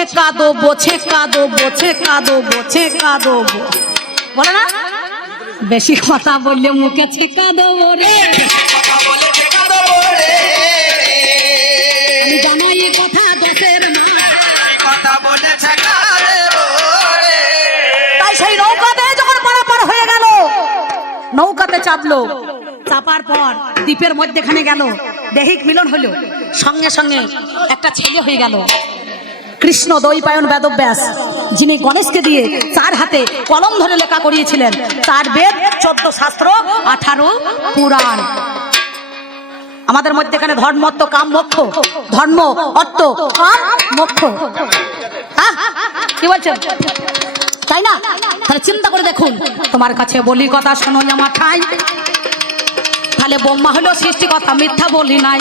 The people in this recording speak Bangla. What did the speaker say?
ছেকা দেবো ছেকা দেবো ছেকা দেবো ছেকা দেবো, বলে না? বেশি কথা বললে মুখে ছেকা দেবো রে, আমি জামাই কথা দশের মা, তাই সেই নৌকাতে যখন পারাপার হয়ে গেল, নৌকাতে চাপলো, চাপার পর দ্বীপের মধ্যেখানে গেল, দেহিক মিলন হলো, সঙ্গে সঙ্গে একটা ছেলে হয়ে গেল কৃষ্ণ দ্বৈপায়ন বেদব্যাস, যিনি গণেশকে দিয়ে 4 হাতে কলম ধরে লেখা করিয়েছিলেন 4 বেদ 14 শাস্ত্র 18 পুরাণ। আমাদের মধ্যেখানে ধর্ম অর্থ কাম মোক্ষ, ধর্ম অর্থ কাম মোক্ষ, হ্যাঁ কি বলছেন তাই না? তাহলে চিন্তা করে দেখুন, তোমার কাছে বলি কথা শোনো আমার ঠাই, তাহলে ব্রহ্মা হলো সৃষ্টি কথা মিথ্যা বলি নাই।